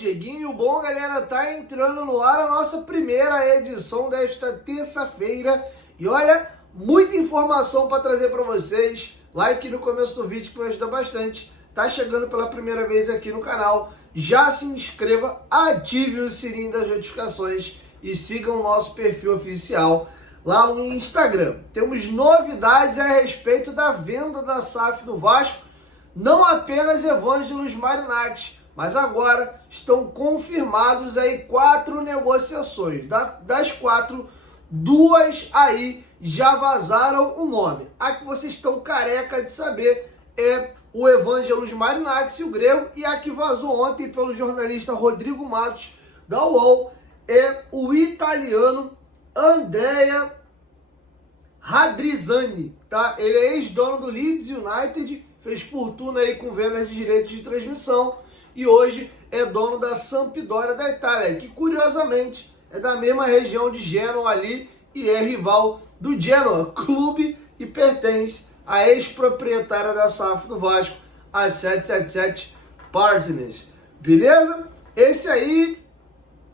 Dieguinho. Bom, galera, tá entrando no ar a nossa primeira edição desta terça-feira. E olha, muita informação para trazer para vocês. Like no começo do vídeo que me ajuda bastante. Tá chegando pela primeira vez aqui no canal, já se inscreva, ative o sininho das notificações e siga o nosso perfil oficial lá no Instagram. Temos novidades a respeito da venda da SAF do Vasco. Não apenas Evangelos Marinakis, mas agora estão confirmados aí 4 negociações. Das 4, 2 aí já vazaram o nome. A que vocês estão careca de saber é o Evangelos Marinakis e o grego, e a que vazou ontem pelo jornalista Rodrigo Matos da UOL é o italiano Andrea Radrizzani, tá? Ele é ex-dono do Leeds United, fez fortuna aí com vendas de direitos de transmissão e hoje é dono da Sampdoria da Itália, que curiosamente é da mesma região de Gênova ali e é rival do Genoa, clube e pertence à ex-proprietária da SAF do Vasco, a 777 Partners. Beleza? Esse aí,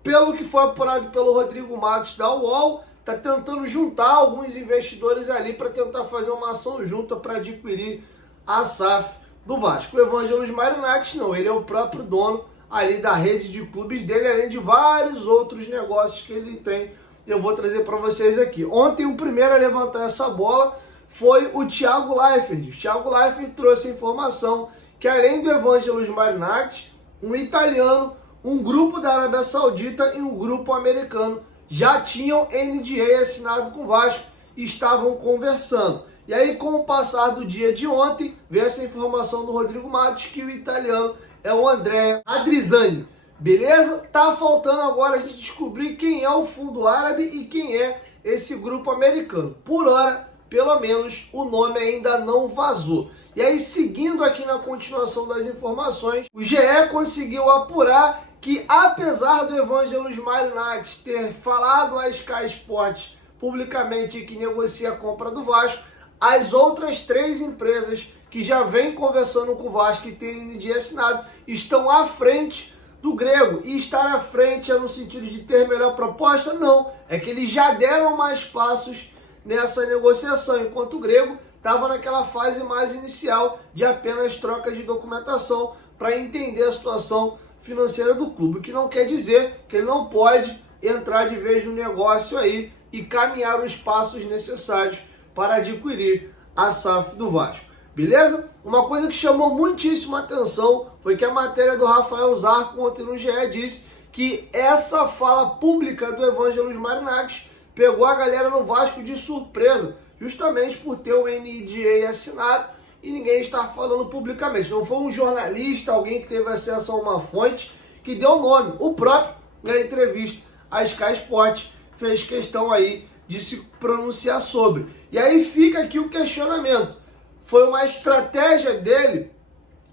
pelo que foi apurado pelo Rodrigo Matos da UOL, está tentando juntar alguns investidores ali para tentar fazer uma ação junta para adquirir a SAF do Vasco. O Evangelos Marinakis não, ele é o próprio dono ali da rede de clubes dele, além de vários outros negócios que ele tem. Eu vou trazer para vocês aqui. Ontem o primeiro a levantar essa bola foi o Thiago Leifert. O Thiago Leifert trouxe a informação que além do Evangelos Marinakis, um italiano, um grupo da Arábia Saudita e um grupo americano já tinham NDA assinado com o Vasco e estavam conversando. E aí, com o passar do dia de ontem, veio essa informação do Rodrigo Matos que o italiano é o Andrea Radrizzani. Beleza? Tá faltando agora a gente descobrir quem é o fundo árabe e quem é esse grupo americano. Por hora, pelo menos, o nome ainda não vazou. E aí, seguindo aqui na continuação das informações, o GE conseguiu apurar que, apesar do Evangelos Marinakis ter falado à Sky Sports publicamente que negocia a compra do Vasco, as outras 3 empresas que já vêm conversando com o Vasco e têm NDA assinado estão à frente do grego. E estar à frente é no sentido de ter melhor proposta? Não. É que eles já deram mais passos nessa negociação, enquanto o grego estava naquela fase mais inicial de apenas trocas de documentação para entender a situação financeira do clube, o que não quer dizer que ele não pode entrar de vez no negócio aí e caminhar os passos necessários para adquirir a SAF do Vasco. Beleza? Uma coisa que chamou muitíssimo atenção foi que a matéria do Rafael Zarco ontem no GE disse que essa fala pública do Evangelos Marinakis pegou a galera no Vasco de surpresa, justamente por ter o NDA assinado e ninguém está falando publicamente. Não foi um jornalista, alguém que teve acesso a uma fonte que deu o nome. O próprio, na entrevista à Sky Sports, fez questão aí de se pronunciar sobre. E aí fica aqui o questionamento. Foi uma estratégia dele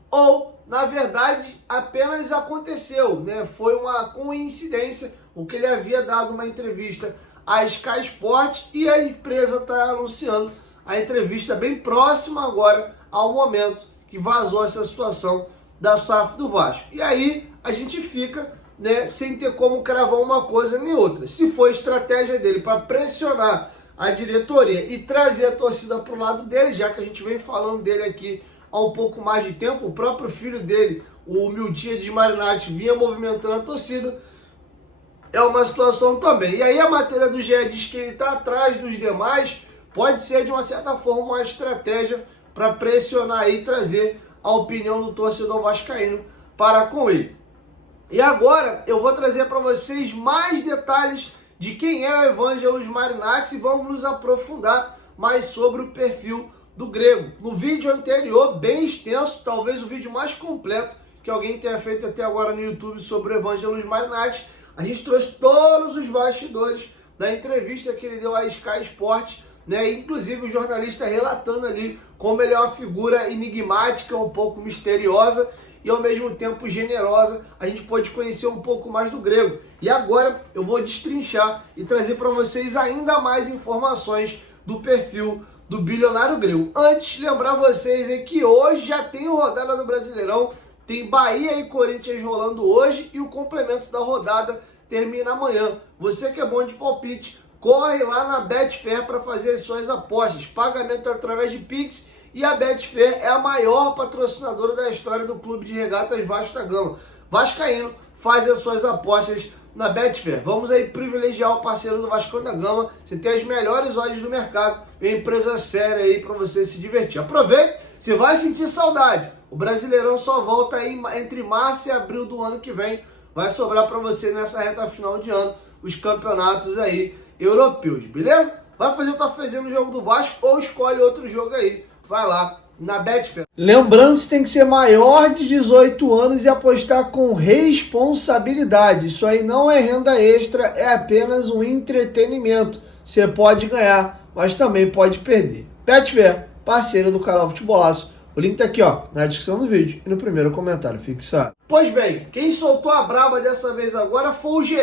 ou, na verdade, apenas aconteceu, né? Foi uma coincidência o que ele havia dado uma entrevista à Sky Sports e a empresa está anunciando a entrevista bem próxima agora ao momento que vazou essa situação da SAF do Vasco. E aí a gente fica, né, sem ter como cravar uma coisa nem outra. Se foi estratégia dele para pressionar a diretoria e trazer a torcida para o lado dele, já que a gente vem falando dele aqui há um pouco mais de tempo, o próprio filho dele, o Miltiades Marinakis, vinha movimentando a torcida, é uma situação também. E aí a matéria do GE diz que ele está atrás dos demais, pode ser de uma certa forma uma estratégia para pressionar e trazer a opinião do torcedor vascaíno para com ele. E agora eu vou trazer para vocês mais detalhes de quem é o Evangelos Marinakis e vamos nos aprofundar mais sobre o perfil do grego. No vídeo anterior, bem extenso, talvez o vídeo mais completo que alguém tenha feito até agora no YouTube sobre o Evangelos Marinakis, a gente trouxe todos os bastidores da entrevista que ele deu à Sky Sports, né? Inclusive o jornalista relatando ali como ele é uma figura enigmática, um pouco misteriosa e ao mesmo tempo generosa. A gente pode conhecer um pouco mais do grego. E agora eu vou destrinchar e trazer para vocês ainda mais informações do perfil do bilionário grego. Antes, lembrar vocês que hoje já tem rodada do Brasileirão, Tem Bahia e Corinthians rolando hoje e o complemento da rodada termina amanhã. Você que é bom de palpite, corre lá na Betfair para fazer as suas apostas. Pagamento através de Pix, e a Betfair é a maior patrocinadora da história do Clube de Regatas Vasco da Gama. Vascaíno, faz as suas apostas na Betfair. Vamos aí privilegiar o parceiro do Vasco da Gama. Você tem as melhores odds do mercado e uma empresa séria aí para você se divertir. Aproveite, você vai sentir saudade. O Brasileirão só volta aí entre março e abril do ano que vem. Vai sobrar para você nessa reta final de ano os campeonatos aí europeus, beleza? Vai fazer o que tá fazendo no jogo do Vasco ou escolhe outro jogo aí. Vai lá na Betfair. Lembrando que tem que ser maior de 18 anos e apostar com responsabilidade. Isso aí não é renda extra, é apenas um entretenimento. Você pode ganhar, mas também pode perder. Betfair, parceiro do canal Futebolaço. O link tá aqui, ó, na descrição do vídeo e no primeiro comentário fixado. Pois bem, quem soltou a braba dessa vez agora foi o GE.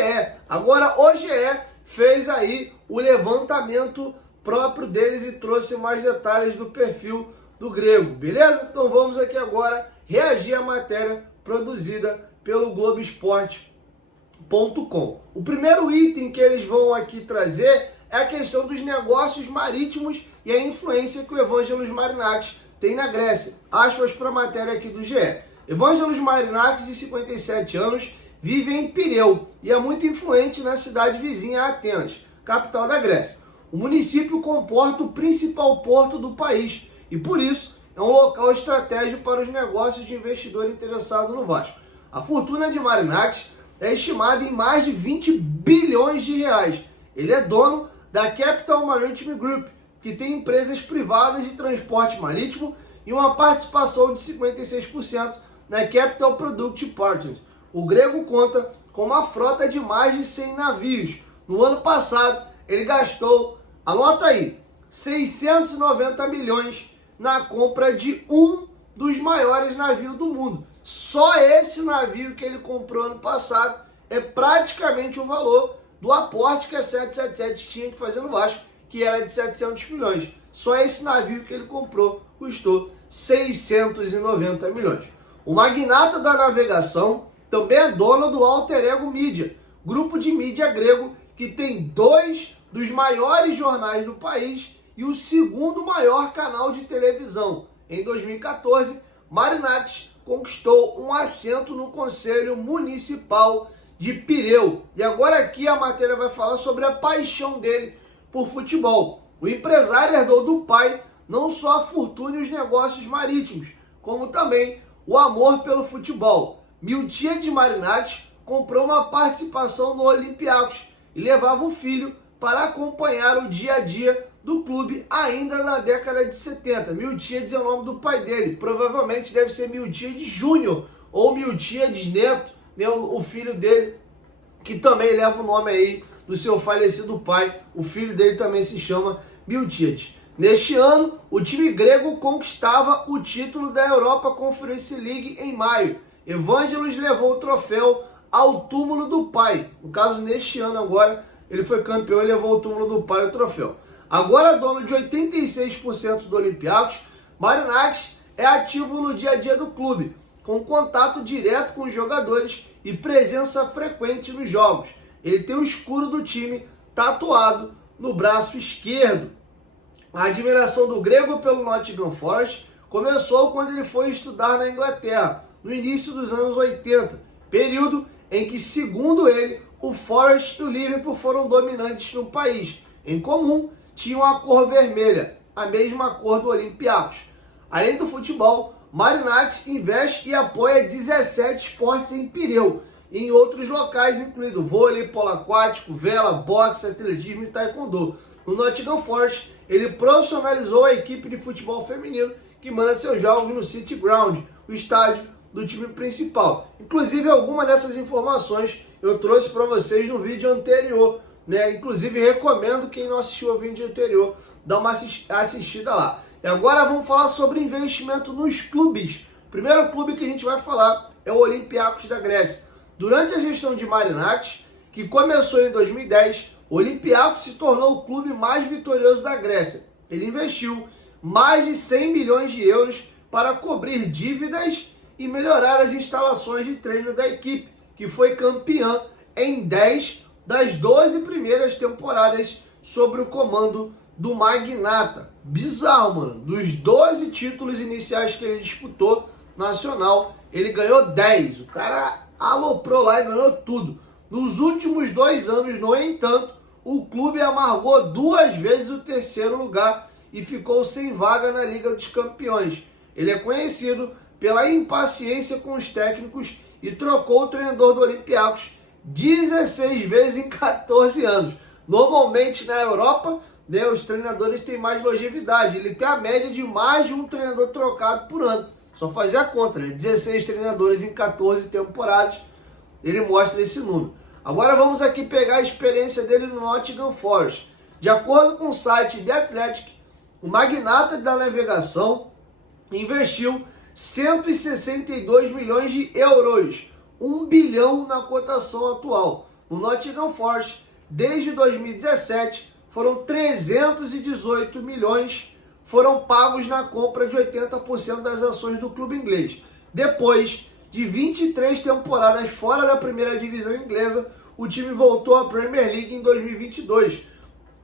Agora o GE fez aí o levantamento próprio deles e trouxe mais detalhes do perfil do Grego, beleza? Então vamos aqui agora reagir à matéria produzida pelo Globoesporte.com. O primeiro item que eles vão aqui trazer é a questão dos negócios marítimos e a influência que o Evangelos Marinakis tem na Grécia. Aspas para a matéria aqui do GE. Evangelos Marinakis, de 57 anos, vive em Pireu e é muito influente na cidade vizinha a Atenas, capital da Grécia. O município comporta o principal porto do país e, por isso, é um local estratégico para os negócios de investidor interessado no Vasco. A fortuna de Marinakis é estimada em mais de 20 bilhões de reais. Ele é dono da Capital Maritime Group, que tem empresas privadas de transporte marítimo e uma participação de 56% na Capital Product Partners. O grego conta com uma frota de mais de 100 navios. No ano passado, ele gastou, anota aí, 690 milhões na compra de um dos maiores navios do mundo. Só esse navio que ele comprou ano passado é praticamente o valor do aporte que a 777 tinha que fazer no Vasco, que era de 700 milhões. Só esse navio que ele comprou custou 690 milhões. O magnata da navegação também é dono do Alter Ego Media, grupo de mídia grego que tem 2 dos maiores jornais do país e o segundo maior canal de televisão. Em 2014, Marinakis conquistou um assento no Conselho Municipal de Pireu. E agora aqui a matéria vai falar sobre a paixão dele por futebol. O empresário herdou do pai não só a fortuna e os negócios marítimos, como também o amor pelo futebol. Miltiades Marinakis comprou uma participação no Olympiacos e levava o filho para acompanhar o dia a dia do clube ainda na década de 70. Miltiades é o nome do pai dele, provavelmente deve ser Miltiades Júnior ou Miltiades Neto, né, o filho dele, que também leva o nome aí do seu falecido pai. O filho dele também se chama Miltiades. Neste ano, o time grego conquistava o título da Europa Conference League em maio. Evangelos levou o troféu ao túmulo do pai. No caso, neste ano agora, ele foi campeão e levou o túmulo do pai o troféu. Agora dono de 86% do Olympiacos, Marinakis é ativo no dia a dia do clube, com contato direto com os jogadores e presença frequente nos jogos. Ele tem o escudo do time tatuado no braço esquerdo. A admiração do grego pelo Nottingham Forest começou quando ele foi estudar na Inglaterra, no início dos anos 80, período em que, segundo ele, o Forest e o Liverpool foram dominantes no país. Em comum, tinham a cor vermelha, a mesma cor do Olympiacos. Além do futebol, Marinakis investe e apoia 17 esportes em Pireu e em outros locais, incluindo vôlei, polo aquático, vela, boxe, atletismo e taekwondo. No Nottingham Forest, ele profissionalizou a equipe de futebol feminino que manda seus jogos no City Ground, o estádio do time principal. Inclusive, algumas dessas informações eu trouxe para vocês no vídeo anterior, né? Inclusive, recomendo quem não assistiu ao vídeo anterior, dar uma assistida lá. E agora vamos falar sobre investimento nos clubes. O primeiro clube que a gente vai falar é o Olympiacos da Grécia. Durante a gestão de Marinakis, que começou em 2010, o Olympiacos se tornou o clube mais vitorioso da Grécia. Ele investiu mais de 100 milhões de euros para cobrir dívidas e melhorar as instalações de treino da equipe, que foi campeã em 10 das 12 primeiras temporadas sob o comando do Magnata. Bizarro, mano. Dos 12 títulos iniciais que ele disputou nacional, ele ganhou 10. O cara aloprou lá e ganhou tudo. Nos últimos 2 anos, no entanto, o clube amargou 2 vezes o terceiro lugar e ficou sem vaga na Liga dos Campeões. Ele é conhecido pela impaciência com os técnicos e trocou o treinador do Olympiacos 16 vezes em 14 anos. Normalmente na Europa, né, os treinadores têm mais longevidade. Ele tem a média de mais de um treinador trocado por ano. Só fazer a conta, né? 16 treinadores em 14 temporadas, ele mostra esse número. Agora vamos aqui pegar a experiência dele no Nottingham Forest. De acordo com o site The Athletic, o magnata da navegação investiu 162 milhões de euros, 1 bilhão na cotação atual. No Nottingham Forest, desde 2017, foram 318 milhões foram pagos na compra de 80% das ações do clube inglês. Depois de 23 temporadas fora da primeira divisão inglesa, o time voltou à Premier League em 2022.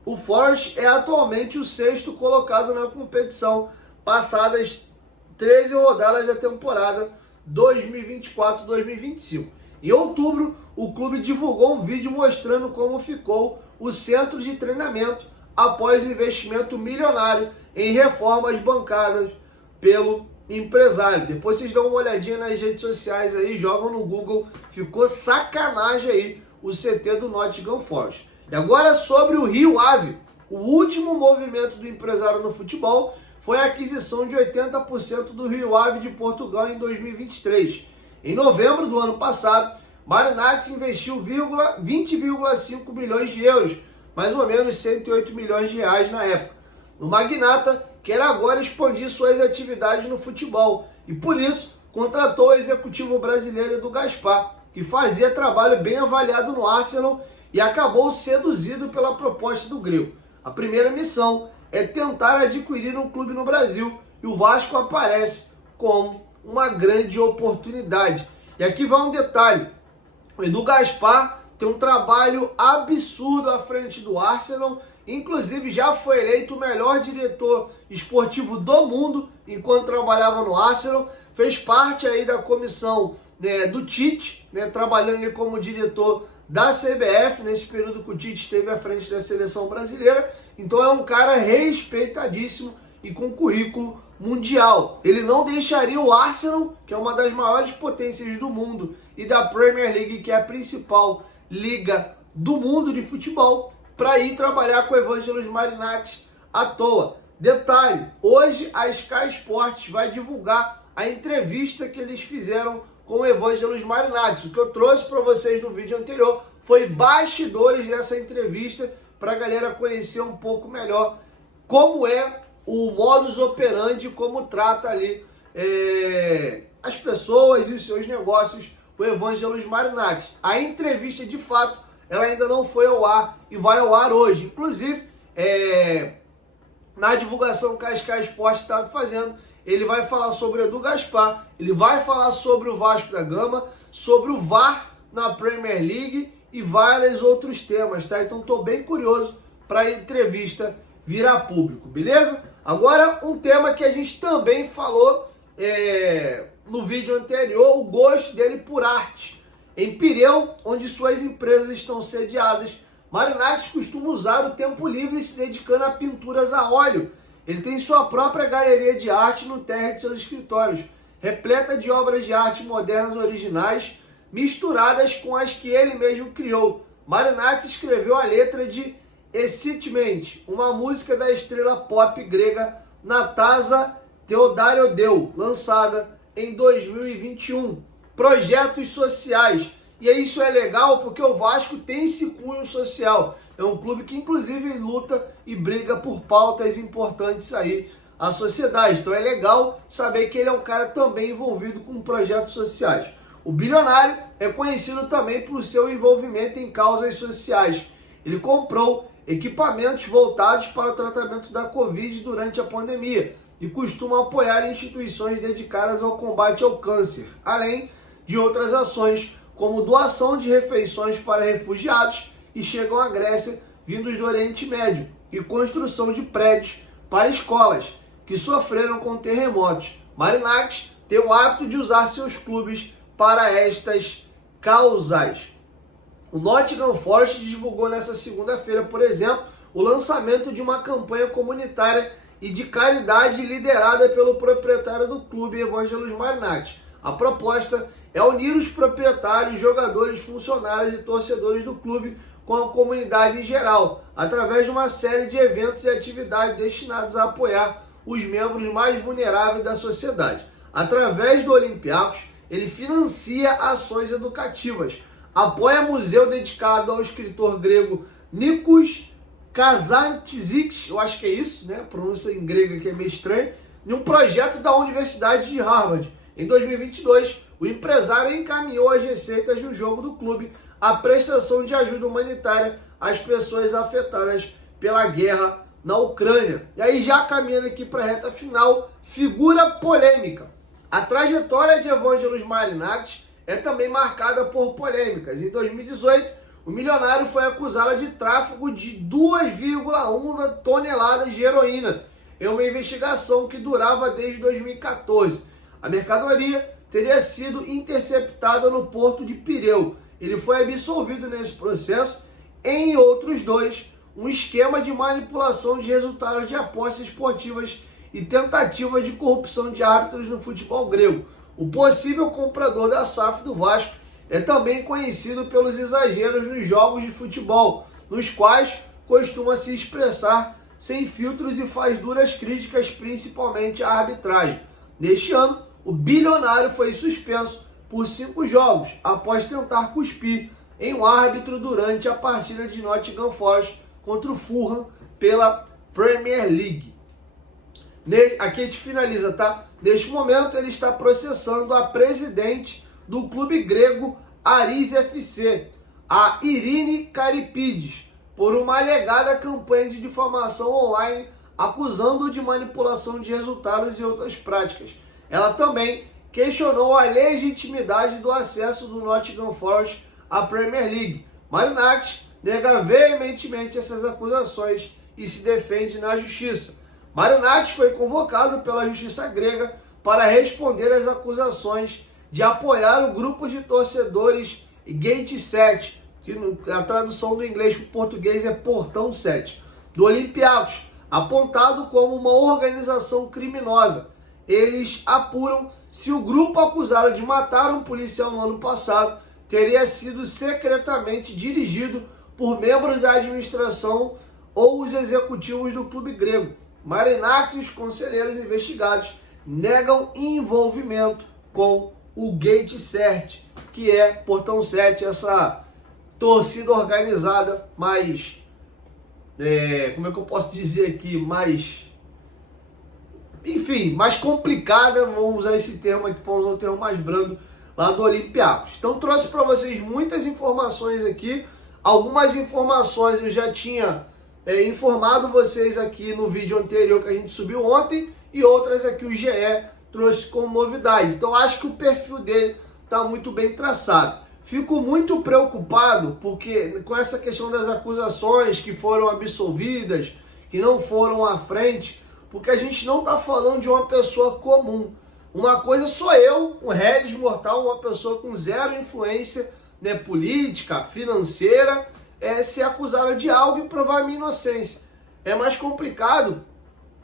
O Forest é atualmente o 6º colocado na competição, passadas 13 rodadas da temporada 2024-2025. Em outubro, o clube divulgou um vídeo mostrando como ficou o centro de treinamento após o investimento milionário em reformas bancadas pelo empresário. Depois vocês dão uma olhadinha nas redes sociais aí, jogam no Google, ficou sacanagem aí o CT do Nottingham Forest. E agora sobre o Rio Ave. O último movimento do empresário no futebol foi a aquisição de 80% do Rio Ave de Portugal em 2023. Em novembro do ano passado, Marinakis investiu 20,5 milhões de euros, mais ou menos 108 milhões de reais na época. O magnata quer agora expandir suas atividades no futebol e, por isso, contratou o executivo brasileiro Edu Gaspar, que fazia trabalho bem avaliado no Arsenal e acabou seduzido pela proposta do grego. A primeira missão é tentar adquirir um clube no Brasil e o Vasco aparece como uma grande oportunidade. E aqui vai um detalhe: o Edu Gaspar tem um trabalho absurdo à frente do Arsenal, inclusive já foi eleito o melhor diretor esportivo do mundo enquanto trabalhava no Arsenal, fez parte aí da comissão, né, do Tite, né, trabalhando ali como diretor da CBF, nesse período que o Tite esteve à frente da seleção brasileira. Então é um cara respeitadíssimo e com currículo mundial. Ele não deixaria o Arsenal, que é uma das maiores potências do mundo, e da Premier League, que é a principal liga do mundo de futebol, para ir trabalhar com o Evangelos Marinakis à toa. Detalhe, hoje a Sky Sports vai divulgar a entrevista que eles fizeram com o Evangelos Marinakis. O que eu trouxe para vocês no vídeo anterior foi bastidores dessa entrevista, para a galera conhecer um pouco melhor como é o modus operandi, como trata ali as pessoas e os seus negócios, o Evangelos Marinakis. A entrevista, de fato, ela ainda não foi ao ar e vai ao ar hoje. Inclusive, na divulgação que a Sky Sports está fazendo, ele vai falar sobre o Edu Gaspar, ele vai falar sobre o Vasco da Gama, sobre o VAR na Premier League e vários outros temas, tá? Então estou bem curioso para a entrevista vir a público, beleza? Agora, um tema que a gente também falou no vídeo anterior, o gosto dele por arte. Em Pireu, onde suas empresas estão sediadas, Marinakis costuma usar o tempo livre se dedicando a pinturas a óleo. Ele tem sua própria galeria de arte no térreo de seus escritórios, repleta de obras de arte modernas originais, misturadas com as que ele mesmo criou. Marinakis escreveu a letra de Excitement, uma música da estrela pop grega Natasa Theodoriou, lançada em 2021. Projetos sociais. E isso é legal porque o Vasco tem esse cunho social. É um clube que inclusive luta e briga por pautas importantes aí à sociedade. Então é legal saber que ele é um cara também envolvido com projetos sociais. O bilionário é conhecido também por seu envolvimento em causas sociais. Ele comprou equipamentos voltados para o tratamento da Covid durante a pandemia. e costuma apoiar instituições dedicadas ao combate ao câncer, além de outras ações como doação de refeições para refugiados que chegam à Grécia vindos do Oriente Médio e construção de prédios para escolas que sofreram com terremotos. Marinakis tem o hábito de usar seus clubes para estas causas. O Nottingham Forest divulgou nesta segunda-feira, por exemplo, o lançamento de uma campanha comunitária e de caridade liderada pelo proprietário do clube, Evangelos Marinakis. A proposta é unir os proprietários, jogadores, funcionários e torcedores do clube com a comunidade em geral, através de uma série de eventos e atividades destinados a apoiar os membros mais vulneráveis da sociedade. Através do Olympiacos, ele financia ações educativas, apoia museu dedicado ao escritor grego Nikos Kazantzakis, eu acho que é isso, né? A pronúncia em grego aqui é meio estranha, e um projeto da Universidade de Harvard. Em 2022, o empresário encaminhou as receitas de um jogo do clube à prestação de ajuda humanitária às pessoas afetadas pela guerra na Ucrânia. E aí, já caminhando aqui para a reta final, figura polêmica. A trajetória de Evangelos Marinakis é também marcada por polêmicas. Em 2018, o milionário foi acusado de tráfico de 2,1 toneladas de heroína em uma investigação que durava desde 2014. A mercadoria teria sido interceptada no porto de Pireu. Ele foi absolvido nesse processo. Em outros dois, um esquema de manipulação de resultados de apostas esportivas e tentativa de corrupção de árbitros no futebol grego. O possível comprador da SAF do Vasco é também conhecido pelos exageros nos jogos de futebol, nos quais costuma se expressar sem filtros e faz duras críticas, principalmente à arbitragem. Neste ano, o bilionário foi suspenso por 5 jogos após tentar cuspir em um árbitro durante a partida de Nottingham Forest contra o Fulham pela Premier League. Aqui a gente finaliza, tá? Neste momento ele está processando a presidente do clube grego Aris FC, a Irine Karipides, por uma alegada campanha de difamação online acusando-o de manipulação de resultados e outras práticas. Ela também questionou a legitimidade do acesso do Nottingham Forest à Premier League. Marinakis nega veementemente essas acusações e se defende na justiça. Marinakis foi convocado pela justiça grega para responder às acusações de apoiar o grupo de torcedores Gate 7, que a tradução do inglês para o português é Portão 7, do Olympiacos, apontado como uma organização criminosa. Eles apuram se o grupo acusado de matar um policial no ano passado teria sido secretamente dirigido por membros da administração ou os executivos do clube grego. Marinakis e os conselheiros investigados negam envolvimento com o Gate 7, que é Portão 7, essa torcida organizada mais, como é que eu posso dizer aqui, mais complicada, vamos usar esse termo aqui para usar um termo mais brando, lá do Olympiacos. Então trouxe para vocês muitas informações aqui, algumas informações eu já tinha informado vocês aqui no vídeo anterior que a gente subiu ontem, e outras aqui o GE trouxe como novidade. Então acho que o perfil dele está muito bem traçado. Fico muito preocupado porque com essa questão das acusações que foram absolvidas, que não foram à frente, porque a gente não está falando de uma pessoa comum. Uma coisa sou eu, um réis mortal, uma pessoa com zero influência, né, política, financeira, ser acusada de algo e provar minha inocência. É mais complicado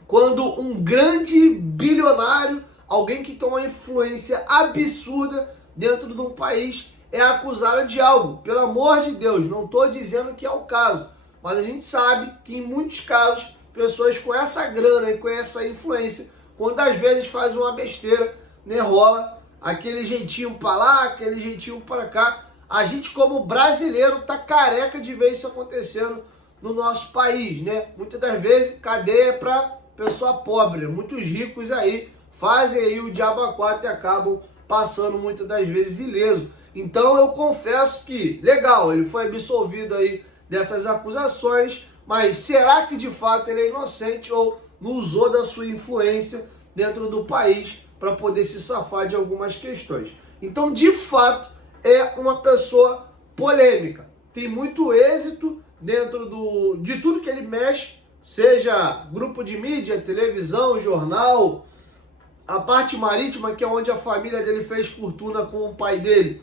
quando um grande bilionário, alguém que tem uma influência absurda dentro de um país, é acusado de algo. Pelo amor de Deus, não estou dizendo que é o caso, mas a gente sabe que em muitos casos, pessoas com essa grana e com essa influência, quando às vezes faz uma besteira, né, rola aquele jeitinho para lá, aquele jeitinho para cá. A gente como brasileiro tá careca de ver isso acontecendo no nosso país, né? Muitas das vezes cadeia para pessoa pobre, muitos ricos aí fazem aí o diabo a quatro e acabam passando muitas das vezes ileso. Então eu confesso que, legal, ele foi absolvido aí dessas acusações, mas será que de fato ele é inocente ou não usou da sua influência dentro do país para poder se safar de algumas questões. Então, de fato, é uma pessoa polêmica. Tem muito êxito dentro de tudo que ele mexe, seja grupo de mídia, televisão, jornal, a parte marítima, que é onde a família dele fez fortuna com o pai dele.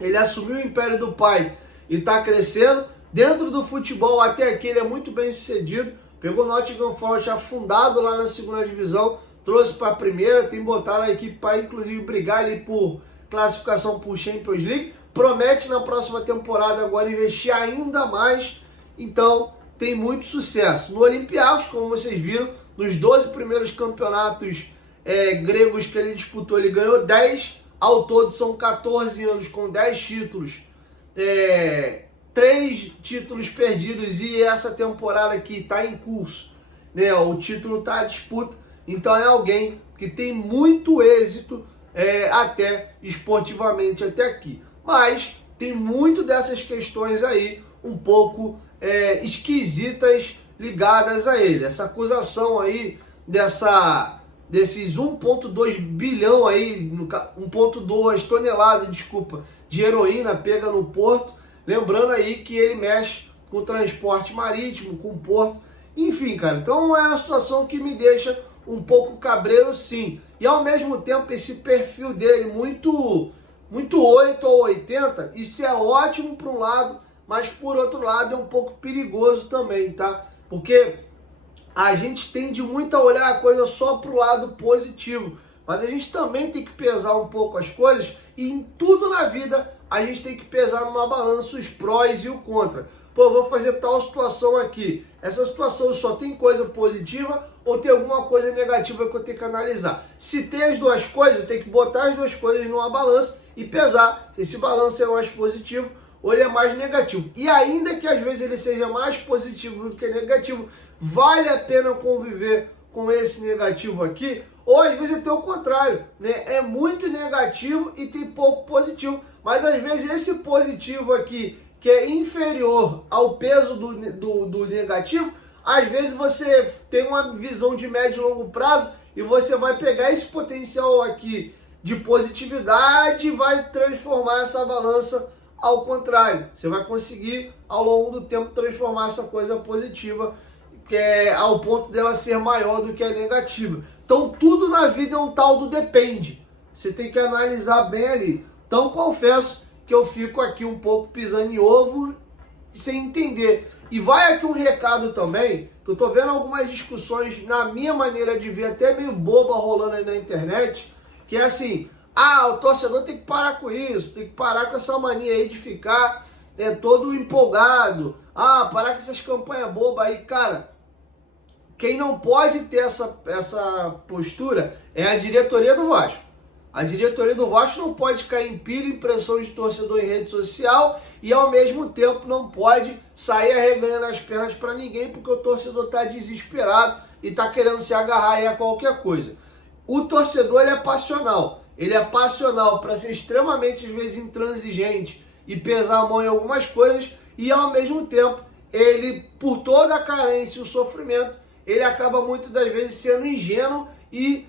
Ele assumiu o império do pai e está crescendo. Dentro do futebol, até aqui, ele é muito bem sucedido. Pegou o Nottingham Forest afundado lá na segunda divisão, trouxe para a primeira, tem botado a equipe para inclusive brigar ali por classificação por Champions League. Promete na próxima temporada agora investir ainda mais. Então, tem muito sucesso. No Olympiacos, como vocês viram, nos 12 primeiros campeonatos gregos que ele disputou, ele ganhou 10. Ao todo são 14 anos com 10 títulos. 3 títulos perdidos e essa temporada aqui está em curso, né? O título está à disputa. Então é alguém que tem muito êxito até esportivamente até aqui. Mas tem muito dessas questões aí um pouco esquisitas ligadas a ele. Essa acusação aí desses 1,2 bilhão aí, 1,2 toneladas, desculpa, de heroína pega no porto. Lembrando aí que ele mexe com transporte marítimo, com porto. Enfim, cara, então é uma situação que me deixa um pouco cabreiro, sim. E ao mesmo tempo esse perfil dele muito 8 ou 80, isso é ótimo por um lado, mas por outro lado é um pouco perigoso também, tá? Porque a gente tende muito a olhar a coisa só pro lado positivo, mas a gente também tem que pesar um pouco as coisas, e em tudo na vida a gente tem que pesar numa balança os prós e o contra. Pô, vou fazer tal situação aqui. Essa situação só tem coisa positiva ou tem alguma coisa negativa que eu tenho que analisar? Se tem as duas coisas, eu tenho que botar as duas coisas numa balança e pesar se esse balanço é mais positivo ou ele é mais negativo. E ainda que às vezes ele seja mais positivo do que negativo, vale a pena conviver com esse negativo aqui? Ou às vezes tem o contrário, né? É muito negativo e tem pouco positivo. Mas às vezes esse positivo aqui, que é inferior ao peso do negativo, às vezes você tem uma visão de médio e longo prazo e você vai pegar esse potencial aqui de positividade e vai transformar essa balança ao contrário. Você vai conseguir ao longo do tempo transformar essa coisa positiva, que é ao ponto dela ser maior do que a negativa. Então tudo na vida é um tal do depende. Você tem que analisar bem ali. Então confesso que eu fico aqui um pouco pisando em ovo sem entender. E vai aqui um recado também, que eu tô vendo algumas discussões, na minha maneira de ver, até meio boba rolando aí na internet, que é assim, o torcedor tem que parar com isso, tem que parar com essa mania aí de ficar todo empolgado, parar com essas campanhas bobas aí. Cara, quem não pode ter essa postura é a diretoria do Vasco. A diretoria do Vasco não pode cair em pilha em pressão de torcedor em rede social e ao mesmo tempo não pode sair arreganhando as pernas para ninguém porque o torcedor está desesperado e está querendo se agarrar aí a qualquer coisa. O torcedor ele é passional. Ele é passional para ser extremamente, às vezes, intransigente e pesar a mão em algumas coisas e ao mesmo tempo ele, por toda a carência e o sofrimento, ele acaba muitas das vezes sendo ingênuo e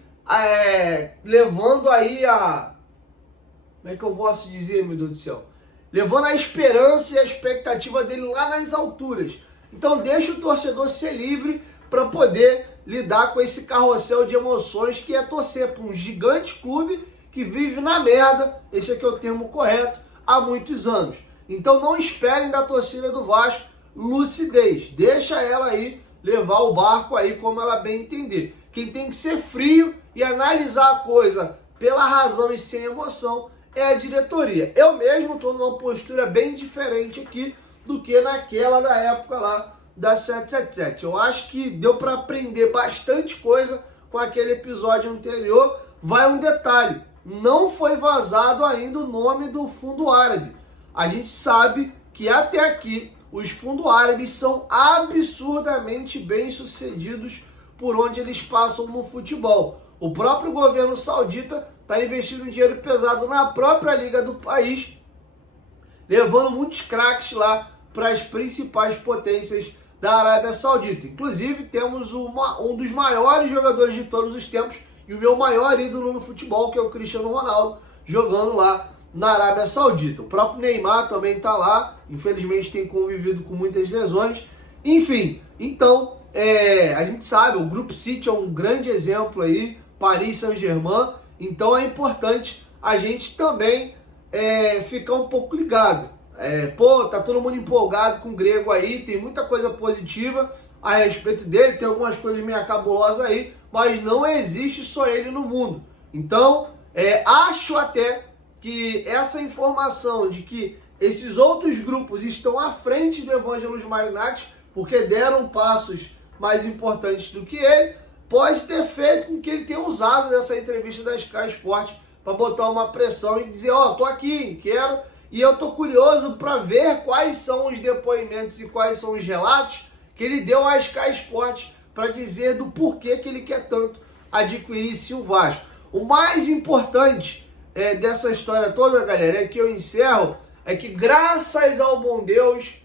levando aí como é que eu posso dizer, meu Deus do céu? Levando a esperança e a expectativa dele lá nas alturas. Então deixa o torcedor ser livre para poder lidar com esse carrossel de emoções que é torcer para um gigante clube que vive na merda, esse aqui é o termo correto, há muitos anos. Então não esperem da torcida do Vasco lucidez. Deixa ela aí levar o barco aí como ela bem entender. Quem tem que ser frio e analisar a coisa pela razão e sem emoção é a diretoria. Eu mesmo estou numa postura bem diferente aqui do que naquela da época lá da 777. Eu acho que deu para aprender bastante coisa com aquele episódio anterior. Vai um detalhe, não foi vazado ainda o nome do fundo árabe. A gente sabe que até aqui os fundos árabes são absurdamente bem sucedidos por onde eles passam no futebol. O próprio governo saudita está investindo dinheiro pesado na própria liga do país, levando muitos craques lá para as principais potências da Arábia Saudita. Inclusive, temos um dos maiores jogadores de todos os tempos e o meu maior ídolo no futebol, que é o Cristiano Ronaldo, jogando lá na Arábia Saudita. O próprio Neymar também está lá, infelizmente tem convivido com muitas lesões. Enfim, então, a gente sabe, o Grupo City é um grande exemplo aí, Paris Saint-Germain, então é importante a gente também ficar um pouco ligado. Tá todo mundo empolgado com o grego aí, tem muita coisa positiva a respeito dele, tem algumas coisas meio cabulosas aí, mas não existe só ele no mundo. Então, acho até que essa informação de que esses outros grupos estão à frente do Evangelos Marinax, porque deram passos mais importantes do que ele, pode ter feito com que ele tenha usado dessa entrevista da Sky Sport para botar uma pressão e dizer, tô aqui, quero, e eu tô curioso para ver quais são os depoimentos e quais são os relatos que ele deu à Sky Sport para dizer do porquê que ele quer tanto adquirir o Vasco. O mais importante dessa história toda, galera, que eu encerro, é que graças ao bom Deus,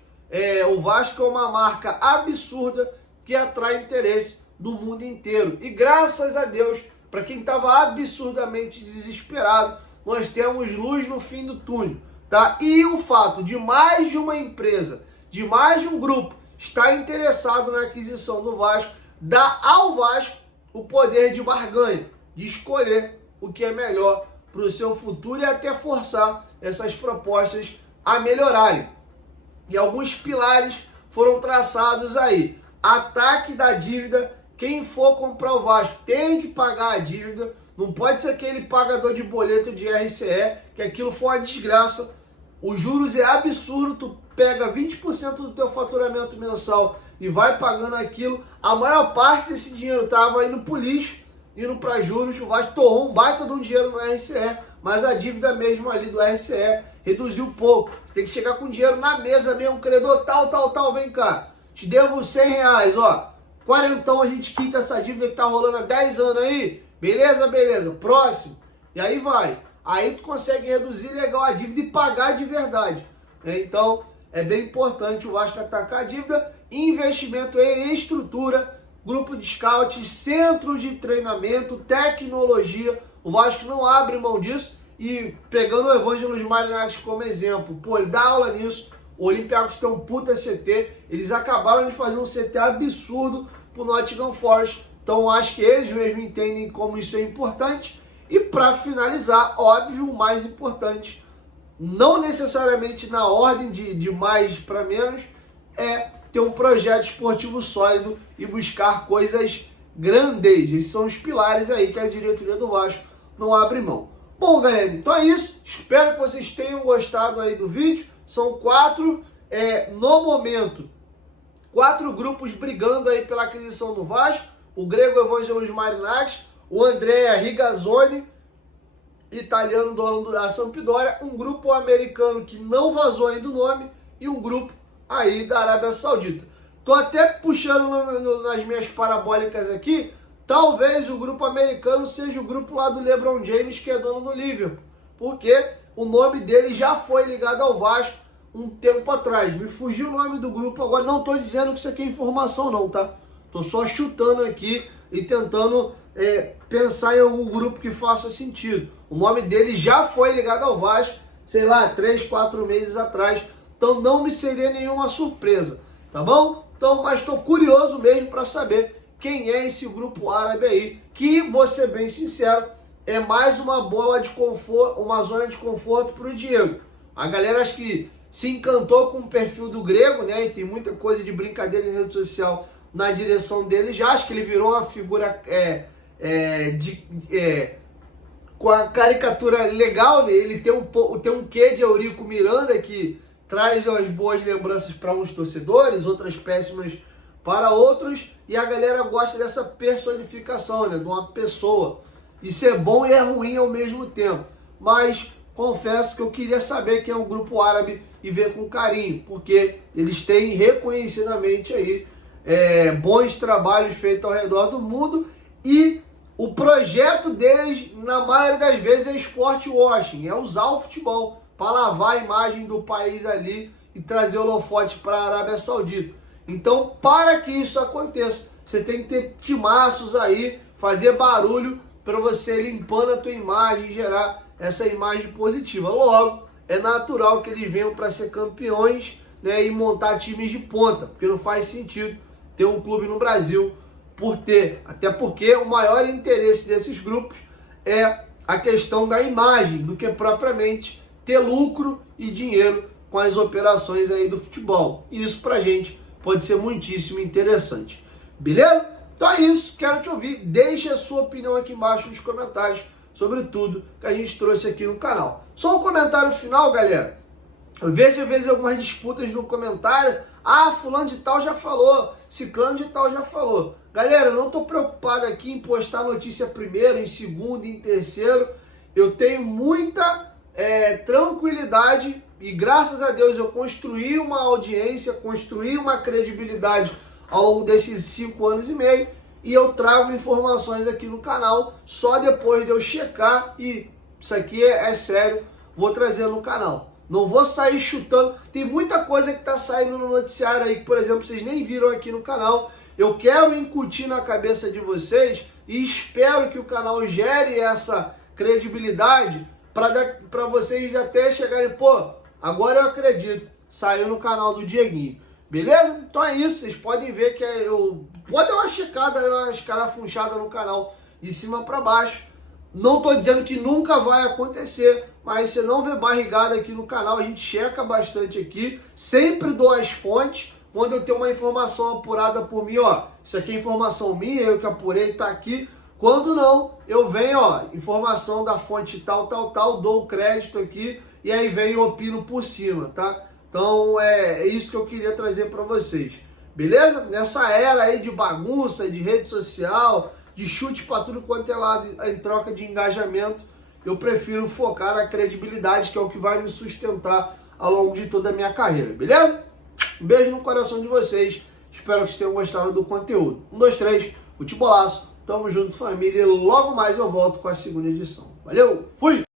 o Vasco é uma marca absurda que atrai interesse do mundo inteiro. E graças a Deus, para quem estava absurdamente desesperado, nós temos luz no fim do túnel, tá? E o fato de mais de uma empresa, de mais de um grupo estar interessado na aquisição do Vasco, dá ao Vasco o poder de barganha, de escolher o que é melhor para o seu futuro e até forçar essas propostas a melhorarem. E alguns pilares foram traçados aí. Ataque da dívida. Quem for comprar o Vasco tem que pagar a dívida. Não pode ser aquele pagador de boleto de RCE, que aquilo foi uma desgraça. Os juros é absurdo. Tu pega 20% do teu faturamento mensal e vai pagando aquilo. A maior parte desse dinheiro estava indo para o lixo, indo para juros. O Vasco torrou um baita de um dinheiro no RCE, mas a dívida mesmo ali do RCE reduziu pouco. Você tem que chegar com dinheiro na mesa mesmo, credor tal, vem cá. Te devo R$100, quarentão a gente quita essa dívida que tá rolando há 10 anos aí. Beleza? Próximo. E aí vai. Aí tu consegue reduzir legal a dívida e pagar de verdade. Então, é bem importante o Vasco atacar a dívida. Investimento em estrutura, grupo de scout, centro de treinamento, tecnologia. O Vasco não abre mão disso. E pegando o Evangelos Marinax como exemplo, ele dá aula nisso. O Olympiacos tem um puta CT. Eles acabaram de fazer um CT absurdo pro Nottingham Forest. Então acho que eles mesmo entendem como isso é importante. E para finalizar, óbvio, o mais importante, não necessariamente na ordem de mais para menos, é ter um projeto esportivo sólido e buscar coisas grandes. Esses são os pilares aí que a diretoria do Vasco não abre mão. Bom, galera, então é isso. Espero que vocês tenham gostado aí do vídeo. São 4, no momento, 4 grupos brigando aí pela aquisição do Vasco. O grego Evangelos Marinax, o Andrea Rigazzoni, italiano dono da Sampdoria, um grupo americano que não vazou ainda o nome e um grupo aí da Arábia Saudita. Tô até puxando nas minhas parabólicas aqui, talvez o grupo americano seja o grupo lá do LeBron James, que é dono do Liverpool, porque o nome dele já foi ligado ao Vasco um tempo atrás. Me fugiu o nome do grupo agora, não tô dizendo que isso aqui é informação não, tá? Tô só chutando aqui e tentando pensar em algum grupo que faça sentido. O nome dele já foi ligado ao Vasco, sei lá, 3, 4 meses atrás. Então não me seria nenhuma surpresa, tá bom? Então, mas estou curioso mesmo para saber quem é esse grupo árabe aí, que, vou ser bem sincero, é mais uma bola de conforto, uma zona de conforto para o Diego. A galera acho que se encantou com o perfil do grego, né? E tem muita coisa de brincadeira em rede social na direção dele. Já acho que ele virou uma figura com a caricatura legal, né? Ele tem um quê de Eurico Miranda que traz as boas lembranças para uns torcedores, outras péssimas para outros, e a galera gosta dessa personificação, né? De uma pessoa. Isso é bom e é ruim ao mesmo tempo. Mas confesso que eu queria saber quem é o grupo árabe e ver com carinho, porque eles têm reconhecidamente aí bons trabalhos feitos ao redor do mundo, e o projeto deles, na maioria das vezes, é sport washing, é usar o futebol para lavar a imagem do país ali e trazer o holofote para a Arábia Saudita. Então, para que isso aconteça, você tem que ter timaços aí, fazer barulho para você limpando a tua imagem e gerar essa imagem positiva. Logo, é natural que eles venham para ser campeões, né, e montar times de ponta, porque não faz sentido ter um clube no Brasil até porque o maior interesse desses grupos é a questão da imagem, do que propriamente ter lucro e dinheiro com as operações aí do futebol. E isso pra gente pode ser muitíssimo interessante. Beleza? Então é isso, quero te ouvir. Deixe a sua opinião aqui embaixo nos comentários sobre tudo que a gente trouxe aqui no canal. Só um comentário final, galera. Eu vejo às vezes algumas disputas no comentário. Ah, fulano de tal já falou, ciclano de tal já falou. Galera, eu não estou preocupado aqui em postar notícia primeiro, em segundo, em terceiro. Eu tenho muita tranquilidade e graças a Deus eu construí uma audiência, construí uma credibilidade ao longo desses 5 anos e meio e eu trago informações aqui no canal só depois de eu checar e isso aqui é sério, vou trazer no canal. Não vou sair chutando. Tem muita coisa que está saindo no noticiário aí que, por exemplo, vocês nem viram aqui no canal. Eu quero incutir na cabeça de vocês e espero que o canal gere essa credibilidade para vocês até chegarem, pô, agora eu acredito, saiu no canal do Dieguinho. Beleza? Então é isso, vocês podem ver que pode dar uma checada, uma escarafunchada no canal de cima para baixo. Não estou dizendo que nunca vai acontecer, mas você não vê barrigada aqui no canal, a gente checa bastante aqui, sempre dou as fontes, quando eu tenho uma informação apurada por mim, ó, isso aqui é informação minha, eu que apurei, tá aqui. Quando não, eu venho, ó, informação da fonte tal, dou o crédito aqui e aí vem o opino por cima, tá? Então é isso que eu queria trazer para vocês, beleza? Nessa era aí de bagunça, de rede social, de chute para tudo quanto é lado em troca de engajamento, eu prefiro focar na credibilidade, que é o que vai me sustentar ao longo de toda a minha carreira, beleza? Um beijo no coração de vocês, espero que vocês tenham gostado do conteúdo. 1, 2, 3, futebolaço, tamo junto família e logo mais eu volto com a segunda edição. Valeu, fui!